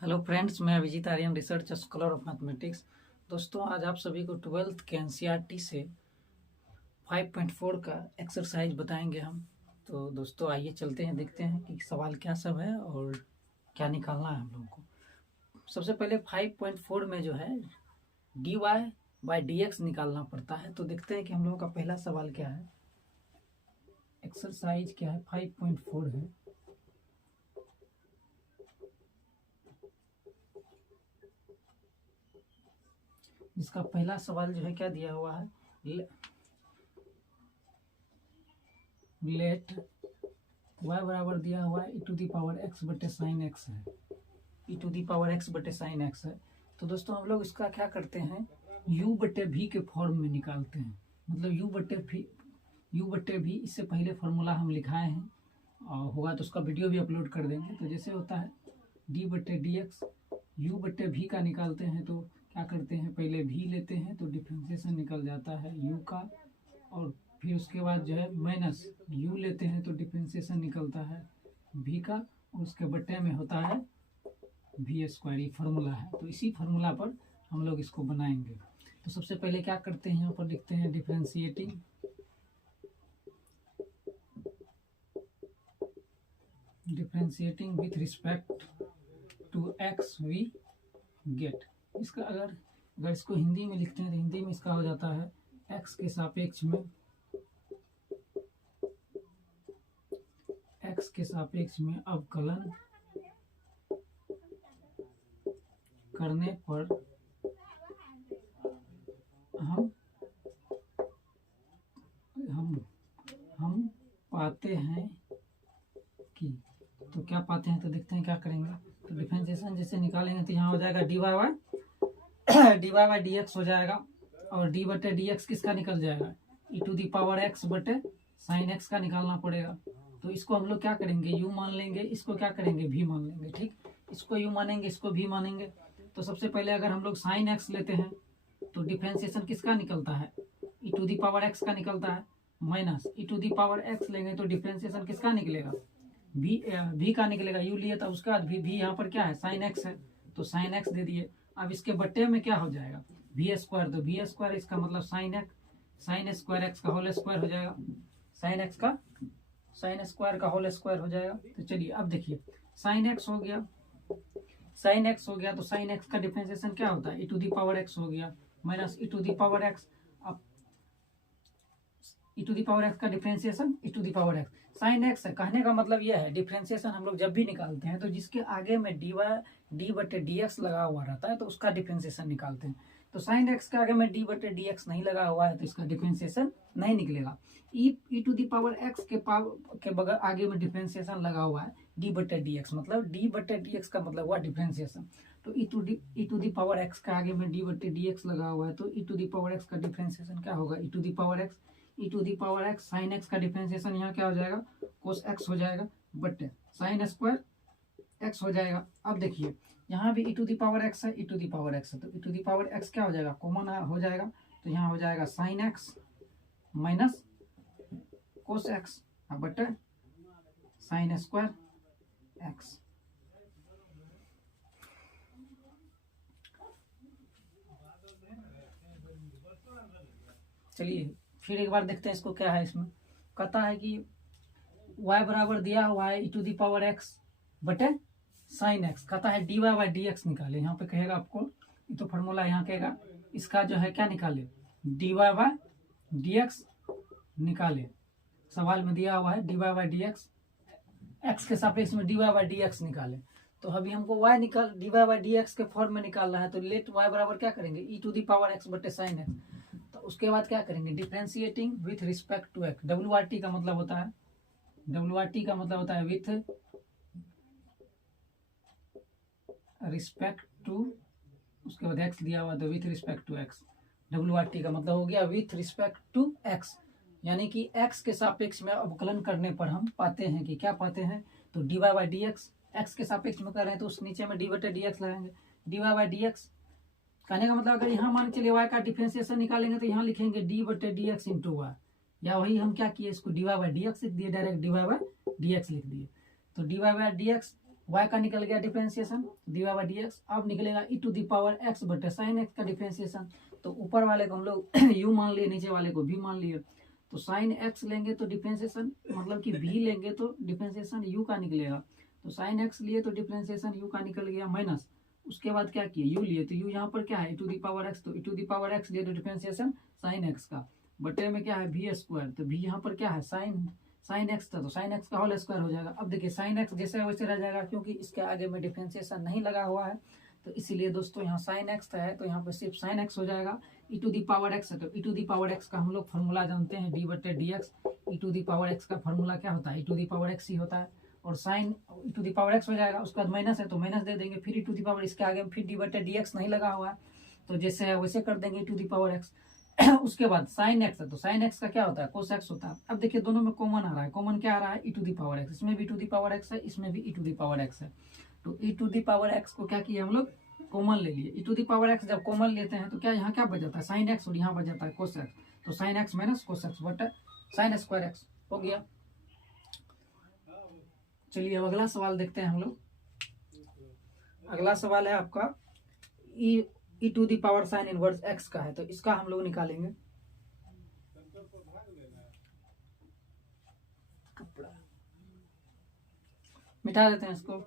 Hello friends, मैं Abhijit Aryan, research scholar of mathematics. दोस्तों, आज आप सभी को 12th के एनसीईआरटी से 5.4 का एक्सरसाइज बताएंगे हम। तो दोस्तों आइए चलते हैं, देखते हैं कि सवाल क्या सब है और क्या निकालना है हम लोगों को। सबसे पहले 5.4 में जो है dy बाई dx निकालना पड़ता है। तो देखते हैं कि हम लोगों का पहला सवाल क्या है, एक्सरसाइज क्या है, 5.4 है। इसका पहला सवाल जो है क्या दिया हुआ है, लेट y बराबर दिया हुआ है e⁻x बटे साइन एक्स है, e⁻x बटे साइन एक्स है। तो दोस्तों हम लोग इसका क्या करते हैं, u बटे v के फॉर्म में निकालते हैं। मतलब u बटे v, इससे पहले फॉर्मूला हम लिखाए हैं और होगा तो उसका वीडियो भी अपलोड कर देंगे। तो जैसे होता है d बटे dx, u बटे v का निकालते हैं तो क्या करते हैं, पहले v लेते हैं तो डिफ्रेंसिएशन निकल जाता है u का, और फिर उसके बाद जो है माइनस u लेते हैं तो डिफ्रेंसिएशन निकलता है v का, और उसके बटे में होता है v²। ये फार्मूला है, तो इसी फार्मूला पर हम लोग इसको बनाएंगे। तो सबसे पहले क्या करते हैं, यहाँ पर लिखते हैं differentiating with respect to x we get. इसका अगर इसको हिंदी में लिखते हैं तो हिंदी में इसका हो जाता है x के सापेक्ष में अवकलन करने पर हम पाते हैं कि, तो क्या पाते हैं, तो देखते हैं क्या करेंगे। तो डिफरेंशिएशन जैसे निकालेंगे तो यहाँ हो जाएगा dy बाई dx हो जाएगा, और d बटे dx किसका निकल जाएगा, e⁻x बटे साइन x का निकालना पड़ेगा। तो इसको हम लोग क्या करेंगे, u मान लेंगे, इसको क्या करेंगे, v मान लेंगे। ठीक, इसको u मानेंगे, इसको v मानेंगे। तो सबसे पहले अगर हम लोग साइन x लेते हैं तो डिफरेंशिएशन किसका निकलता है, e⁻x का निकलता है, माइनस e⁻x लेंगे तो डिफरेंशिएशन किसका निकलेगा, v का निकलेगा। u लिए तब उसके बाद v यहाँ पर क्या है, साइन x है, तो साइन x दे दिए। अब इसके बट्टे में क्या हो जाएगा, v², तो v², इसका मतलब साइन स्क्वायर x का होल स्क्वायर हो जाएगा, साइन स्क्वायर का होल स्क्वायर हो जाएगा। तो चलिए अब देखिए, साइन x हो गया, तो साइन x का डिफरेंशिएशन क्या होता है, e⁻x हो गया, माइनस e⁻x। अब e⁻x का डिफरेंशिएशन e⁻x साइन x है। कहने का मतलब यह है, डिफरेंशिएशन हम लोग जब भी निकालते हैं तो जिसके आगे में d बटे dx लगा हुआ रहता है तो उसका डिफरेंशिएशन निकालते हैं। तो साइन x के आगे में d बटे dx नहीं लगा हुआ है तो इसका डिफरेंशिएशन नहीं निकलेगा। e⁻x के बगैर आगे में डिफरेंशिएशन लगा हुआ है d बटे dx, मतलब d बटे dx का मतलब हुआ डिफरेंशिएशन। तो e⁻x के आगे में d बटे dx लगा हुआ है तो e⁻x का डिफरेंशिएशन क्या होगा, e⁻x साइन x का डिफरेंशिएशन यहाँ क्या हो जाएगा, कोस x हो जाएगा, बटे साइन स्क्वायर x हो जाएगा। अब देखिए यहाँ भी e⁻x है, तो e⁻x क्या हो जाएगा, कॉमन हो जाएगा, तो यहाँ हो जाएगा sine x minus cos x बटे साइन स्क्वायर x। चलिए फिर एक बार देखते हैं इसको क्या है। इसमें कहता है कि y बराबर दिया हुआ है e⁻x बटे साइन x, कहता है dy बाई dx निकाले। यहाँ पे कहेगा आपको, ये तो फॉर्मूला यहाँ कहेगा, इसका जो है क्या निकाले, dy बाई dx निकाले। सवाल में दिया हुआ है dy बाई dx, x के सापेक्ष में dy बाई dx निकाले। तो अभी हमको dy बाई dx के फॉर्म में निकालना है, तो लेट y बराबर क्या करेंगे, e⁻x बटे साइन x। तो उसके बाद क्या करेंगे, differentiating with respect to x। WRT का मतलब होता है विथ रिस्पेक्ट टू, उसके बाद x दिया हुआ तो with respect to x। WRT का मतलब हो गया विथ रिस्पेक्ट टू x, यानी कि x के सापेक्ष में अवकलन करने पर हम पाते हैं कि क्या पाते हैं, तो dy बाई dx, x के सापेक्ष में कर रहे हैं तो उस नीचे में d बटे dx लगाएंगे, dy बाई dx। कहने का मतलब अगर यहाँ मान चलिए y का डिफरेंशिएशन निकालेंगे तो यहाँ लिखेंगे d बटे dx इंटू y, या वही हम क्या किए, इसको dy बाई dx लिख दिए, डायरेक्ट dy बाई dx लिख दिए। तो dy बाई dx y का निकल गया differentiation dy by D X. अब निकलेगा e to the power x बटे साइन x का डिफरेंशिएशन। तो ऊपर वाले को हम लोग u मान लिए, नीचे वाले को v मान लिए। तो साइन x लेंगे तो डिफरेंशिएशन मतलब कि v लेंगे तो डिफरेंशिएशन u का निकलेगा। तो साइन x लिए तो डिफरेंशिएशन u का निकल गया माइनस। उसके बाद क्या किए, u लिए तो u यहाँ पर क्या है e to the power x, तो e to the power x लिए तो डिफरेंशिएशन साइन x का बटे में क्या है v स्क्वायर। तो v यहाँ पर क्या है साइन x था, तो साइन x का होल स्क्वायर हो जाएगा। अब देखिए साइन x जैसे वैसे रह जाएगा क्योंकि इसके आगे में डिफरेंशिएशन नहीं लगा हुआ है। तो इसीलिए दोस्तों यहाँ साइन x है तो यहाँ पर सिर्फ साइन x हो जाएगा। e to the power x है तो e to the power x का हम लोग फॉर्मूला जानते हैं d बटे D X. e to the power x का फॉर्मूला क्या होता है, e to the power x ही होता है। और sine e to the power x हो जाएगा, उसके बाद माइनस है तो माइनस दे देंगे, फिर e टू दी पावर इसके आगे फिर d बटे डी एक्स नहीं लगा हुआ है तो जैसे है वैसे कर देंगे e to the power x। उसके बाद साइन x है तो साइन x का क्या होता है कोस x होता है। अब देखिए दोनों में कॉमन आ रहा है, कॉमन क्या आ रहा है e to the power x, इसमें भी e to the power x है, इसमें भी e to the power x है। तो e to the power x को क्या किया हम लोग कॉमन ले लिए। e to the power x जब कॉमन लेते हैं तो क्या यहाँ क्या बच जाता है साइन x और यहाँ बच जाता है कोस x। तो sine x minus cos x बटे साइन स्क्वायर x हो गया। चलिए अब अगला सवाल देखते हैं हम लोग। अगला सवाल है आपका e to the power sine inverse x का है, तो इसका हम लोग निकालेंगे। कपड़ा मिटा देते हैं इसको।